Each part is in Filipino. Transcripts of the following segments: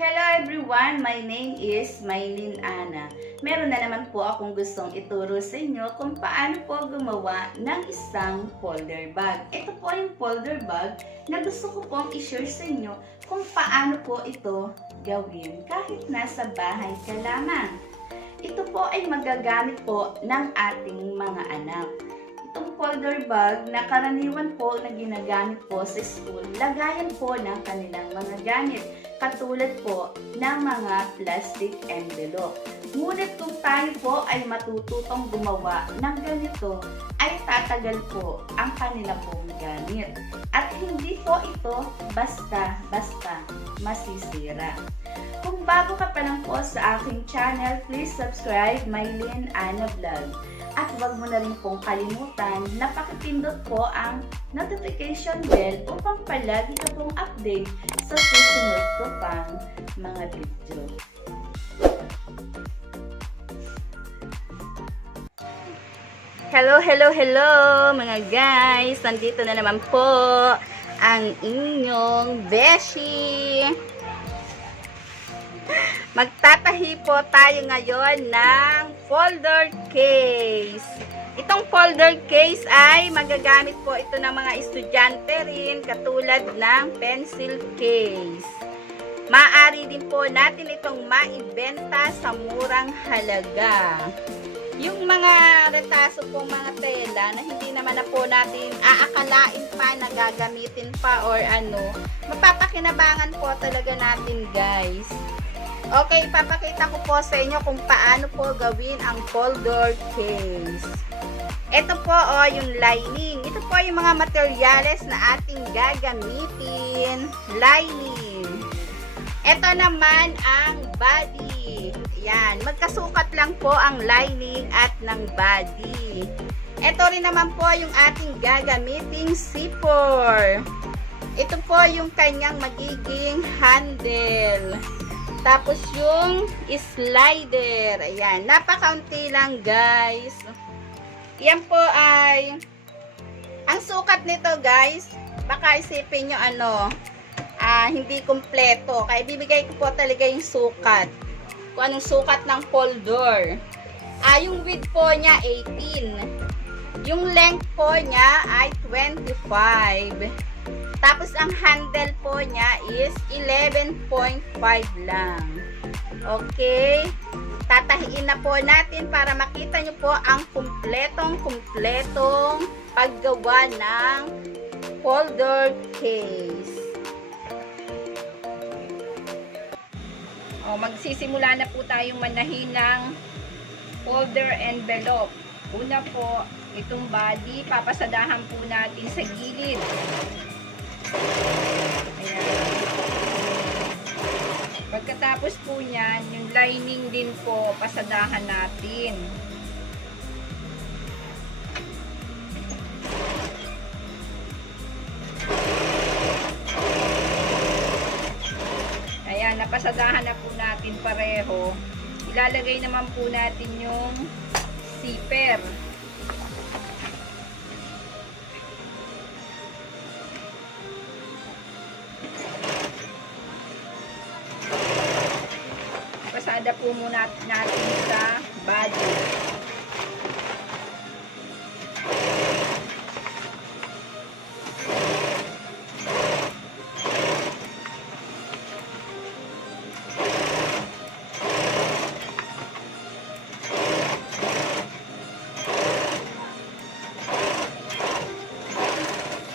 Hello everyone! My name is Maylin Ana. Meron na naman po akong gustong ituro sa inyo kung paano po gumawa ng isang folder bag. Ito po yung folder bag na gusto ko pong i-share sa inyo kung paano po ito gawin kahit nasa bahay ka lamang. Ito po ay magagamit po ng ating mga anak. Itong folder bag na karaniwan po na ginagamit po sa school, lagayan po ng kanilang mga gamit, katulad po ng mga plastic envelope. Ngunit kung tayo po ay matututong gumawa ng ganito, ay tatagal po ang kanila pong gamit. At hindi po ito basta-basta masisira. Kung bago ka pa lang po sa aking channel, please subscribe Maylin Ana Vlog. At huwag mo na rin pong kalimutan na pakipindot po ang notification bell upang palagi ka pong update sa susunod ko pang mga video. Hello mga guys! Nandito na naman po ang inyong Beshi! Magtatahi po tayo ngayon ng folder case. Itong folder case ay magagamit po ito ng mga estudyante rin, katulad ng pencil case. Maaari din po natin itong maibenta sa murang halaga. Yung mga retaso pong mga tela na hindi naman na po natin aakalain pa na gagamitin pa or ano, mapapakinabangan po talaga natin guys. Okay, papakita ko po sa inyo kung paano po gawin ang folder case. Ito po yung lining. Ito po yung mga materyales na ating gagamitin. Lining. Ito naman ang body. Yan, magkasukat lang po ang lining at ng body. Ito rin naman po yung ating gagamiting zipper. Ito po yung kanyang magiging handle. Tapos yung slider. Ayan. Napakaunti lang guys. Yan po ay ang sukat nito guys. Baka isipin nyo hindi kumpleto. Kaya bibigay ko po talaga yung sukat. Kung anong sukat ng folder. Yung width po niya 18. Yung length po niya ay 25. Tapos, ang handle po niya is 11.5 lang. Okay? Tatahiin na po natin para makita nyo po ang kumpletong paggawa ng folder case. Magsisimula na po tayong manahin ng folder envelope. Una po, itong body, papasadahan po natin sa gilid. Ayan. Pagkatapos po niyan, yung lining din po, pasadahan natin. Ayan, napasadahan na po natin pareho. Ilalagay naman po natin yung zipper. Pasada po muna natin sa body.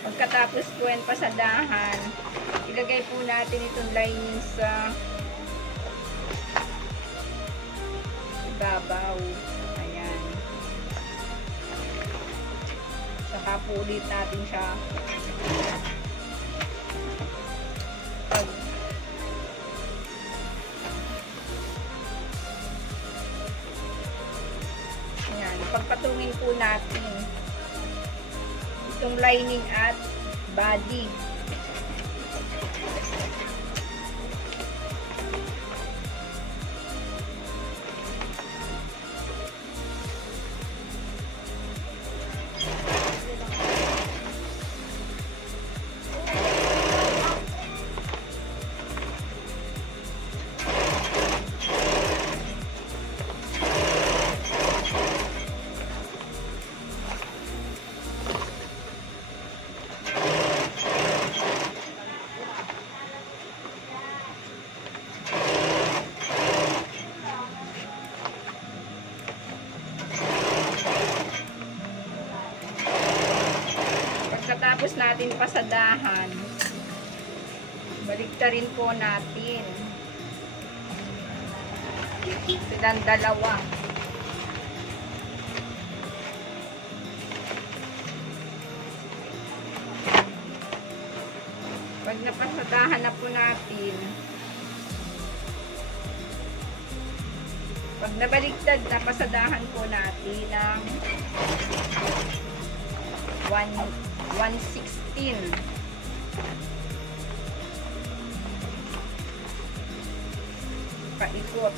Pagkatapos po yan pasadahan, ilagay po natin itong lining sa babaw. Ayan. Saka po ulit natin siya. Ayan. Pagpatungin po natin itong lining at body. natin pasadahan. Baliktarin po natin. Silang dalawa. Pag napasadahan na po natin, pag nabaliktad na, pasadahan po natin ng 1/16. Paikot.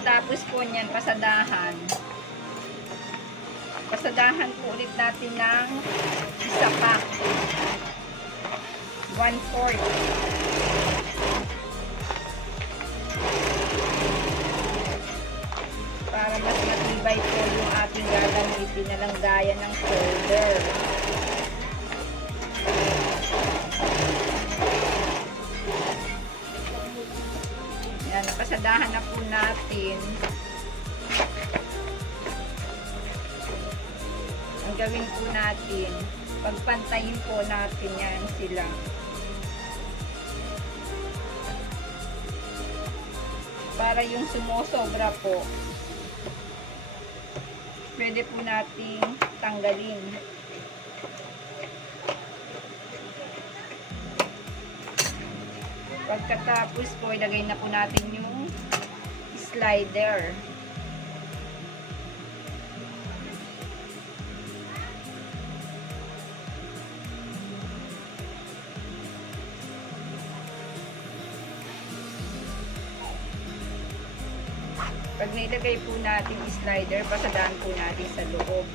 Tapos po niyan, pasadahan. Pasadahan po ulit natin ng isa pa. 1/4. Para mas matibay po yung ating gagamitin na langgayan ng folder. Yan, napasadahan na po natin. Ang gawin po natin, pagpantayin po natin yan sila. Para yung sumusobra po, pwede po nating tanggalin. Pagkatapos po, ilagay na po natin yung slider. Pag nilagay po natin yung slider, pasadahan po natin sa loob.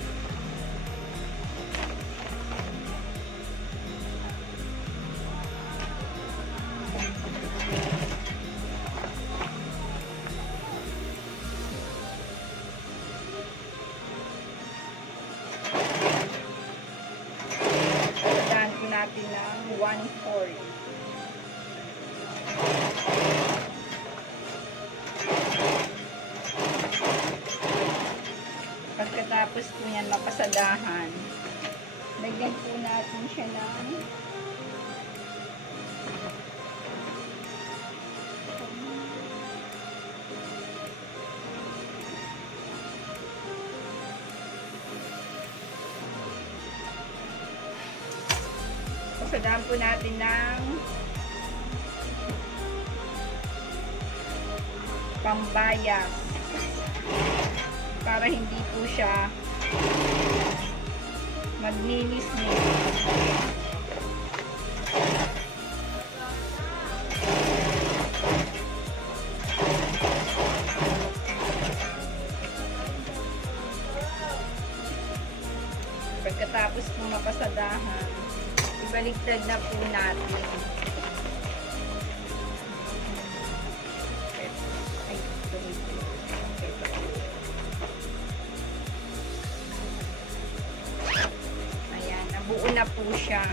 Natin ng 1/4. Pagkatapos po yan mapasadahan, lagyan po natin siya ng pasadahan po natin ng pambayas para hindi po siya magninis-nis. Pagkatapos po mapasadahan, ibaliktad na po natin. Ayan, nabuo na po siya.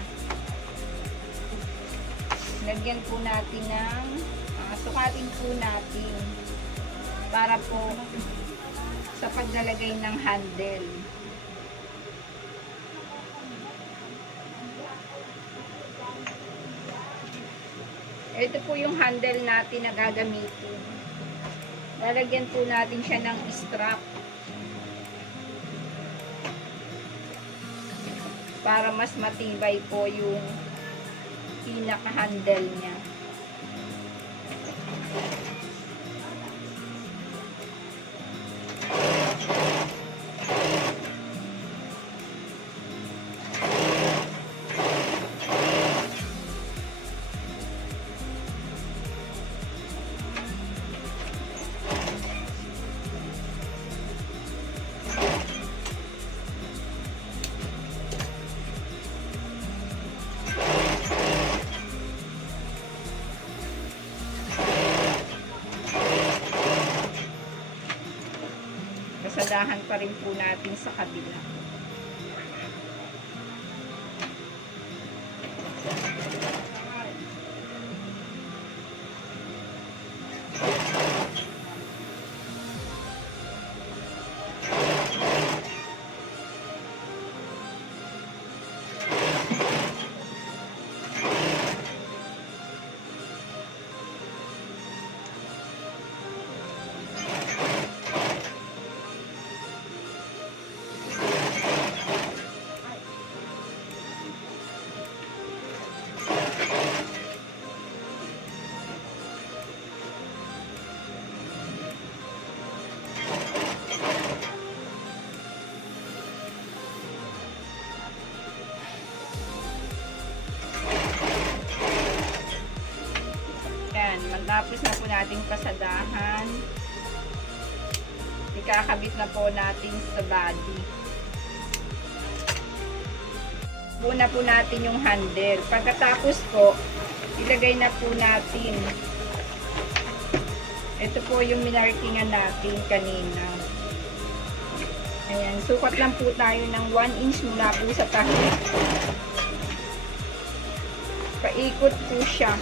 Lagyan po natin ng sukatin po natin para po sa paglalagay ng handle. Ito po yung handle natin na gagamitin. Lalagyan po natin siya ng strap para mas matibay po yung pinaka-handle niya. pasadahan pa rin po natin sa kabila. Matapos na po nating pasadahan, ikakabit na po natin sa body. Una po natin yung handle. Pagkatapos po, ilagay na po natin. Ito po yung minarkingan natin kanina. Ayan, sukat lang po tayo ng 1 inch mula po sa tahi. Paikot po siya.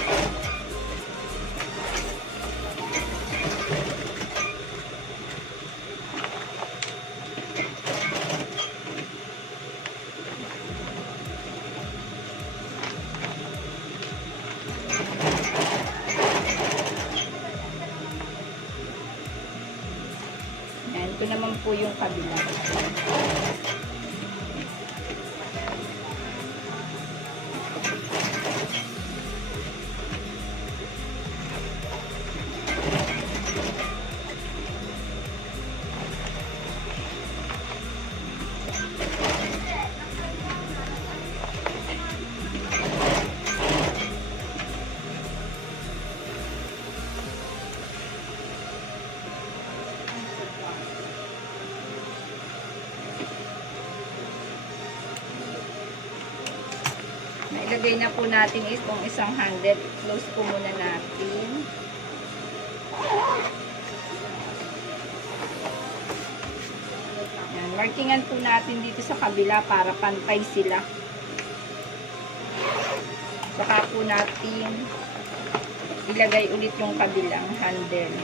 Ito naman po yung kabila. Ilagay na po natin itong isang handle. Close po muna natin. Yan. Markingan po natin dito sa kabila para pantay sila. Saka po natin ilagay ulit yung kabilang handle.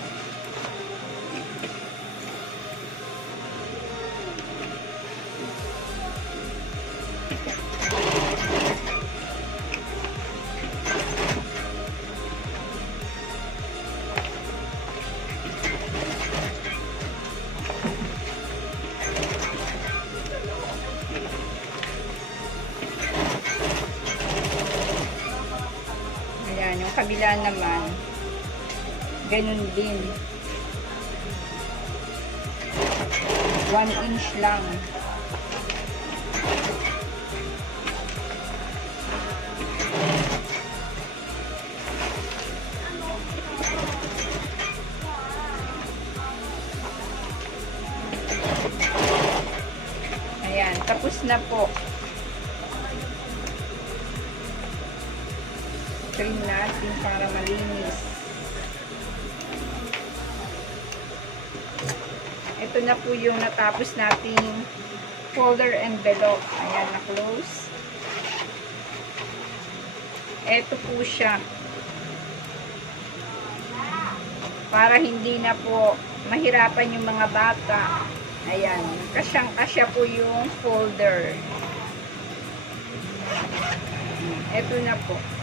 Yung kabila naman ganun din, 1 inch lang. Ayan, tapos na po. Trim natin para malinis. Ito na po yung natapos nating folder envelope. Ayan, na-close. Ito po siya. Para hindi na po mahirapan yung mga bata. Ayan, kasyang-kasya po yung folder. Ito na po.